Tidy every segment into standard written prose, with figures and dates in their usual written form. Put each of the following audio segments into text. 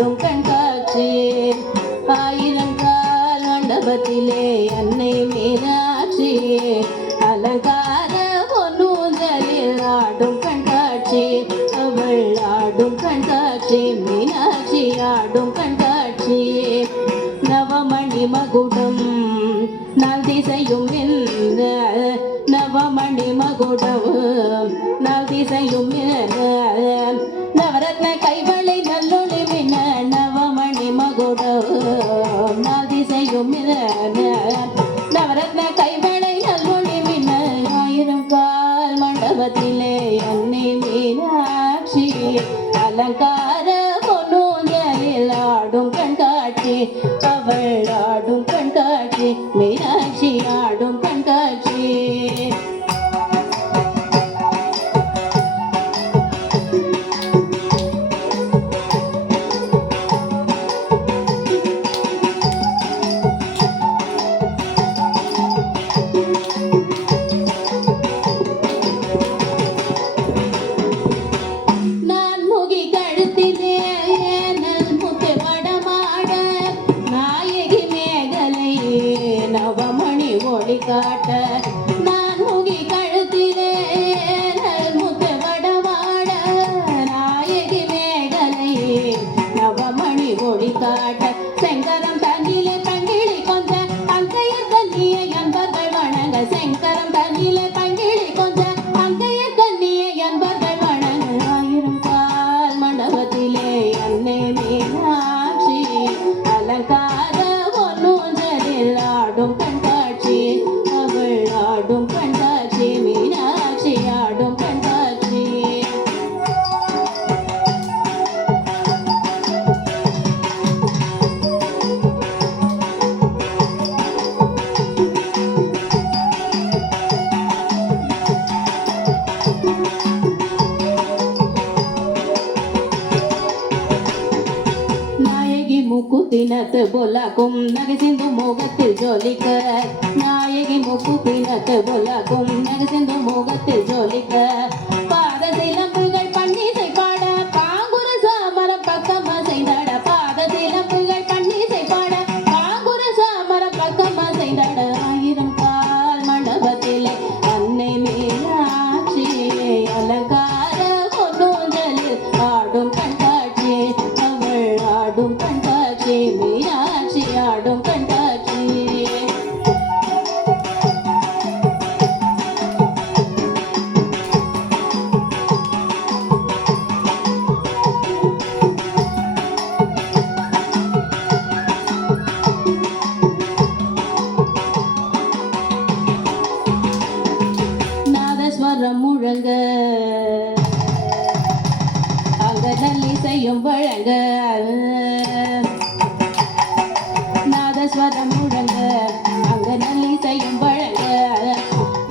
ஆடும் கண்காட்சி ஆயிரங்கால் மண்டபத்திலே அன்னை மீனாட்சி அலங்கார பொன்னூஞ்சலில் ஆடும் கண்காட்சி அவள் ஆடும் கண்காட்சி மீனாட்சி ஆடும் கண்காட்சி நவமணி மகுடம் நாள் திசையும் இந்த நவமணி மகுடம் நாள் திசையும் நவரத்ன கைவளை நல்லொளி மின்ன நவமணி மகுடம் நாள் திசையும் நவரத்ன கைவளை நல்லொளி மின்ன ஆயிரம் கால் மண்டபத்திலே அன்னை மீனாட்சி அலங்கார பொன்னூஞ்சலில் ஆடும் கண்காட்சி அவள் ஆடும் கண்காட்சி மீனாட்சி ஆடும் கண்காட்சி நவமணி ஒளி காட்ட நான் முகி கழுத்திலே முத்து வடமாட நாயகி மேகலை நவமணி ஒளி காட்ட செங்கரம் தண்ணிலே பங்கிழி கொஞ்ச அங்கைய கண்ணியை அன்பர்கள் வணங்க செங்கரம் தண்ணிலே பங்கிழி கொஞ்ச அங்கைய கண்ணியை அன்பர்கள் வணங்க ஆயிரம் கால் மண்டபத்திலே அன்னை மீனாட்சி அலங்கார ஆடும் கண்காட்சி அவள் ஆடும் கண்காட்சி மீனாட்சி ஆடும் கண்காட்சி நாயகி முக்குத்தினத்து பொல்லாக்கும் நகை சிந்து முகத்தில் ஜோலிக்க நாயகி முக்குத்தினத்து பொல்லாக்கும் நகை சிந்து முகத்தில் ஜோலிக்க பாத சிலம்புகள் பன்னிசை பாட பாங்குர சாமர பக்கமா செய்தாட பாத சிலம்புகள் பன்னிசை பாட பாங்குர சாமர பக்கமா செய்தாட ஆயிரம் கால் மண்டபத்திலே அன்னை மீனாட்சி அலங்கார பொன்னூஞ்சலில் ஆடும் கண்காட்சி அவள் ஆடும் கண்காட்சி மீனாட்சி ஆடும் கண்காட்சி நாதஸ்வரம் முழங்க அங்க நல்லிசையும் வழங்க நாதஸ்வரம் முழங்க அங்க நல்லிசையும் வழங்க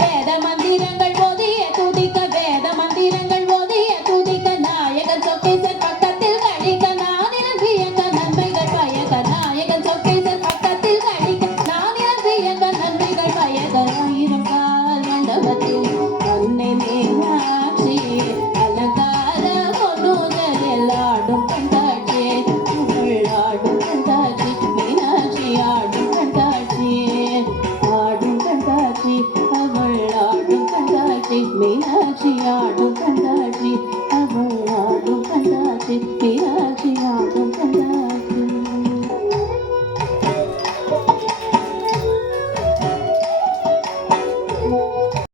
வேத மந்திரங்கள் ஓதிய துதிக்க வேத மந்திரங்கள் ஓதிய துதிக்க நாயகன் சொக்கேசர் பக்கத்தில் கழிக்க நானிரன் வியக்க நன்மைகள் பயக்க நாயகன் சொக்கேசர் பக்கத்தில் கழிக்க நானிரன் வியக்க நன்மைகள் பயக்க ஆயிரம் கால் மண்டபத்தில் அன்னை மீனாட்சி அலங்கார பொன்னூஞ்சலில் ஆடும் கண்காட்சி அவள் ஆடும் கண்காட்சி மீனாட்சி ஆடும் கண்காட்சி ஆடும் கண்காட்சி அவள் ஆடும் கண்காட்சி மீனாட்சி ஆடும்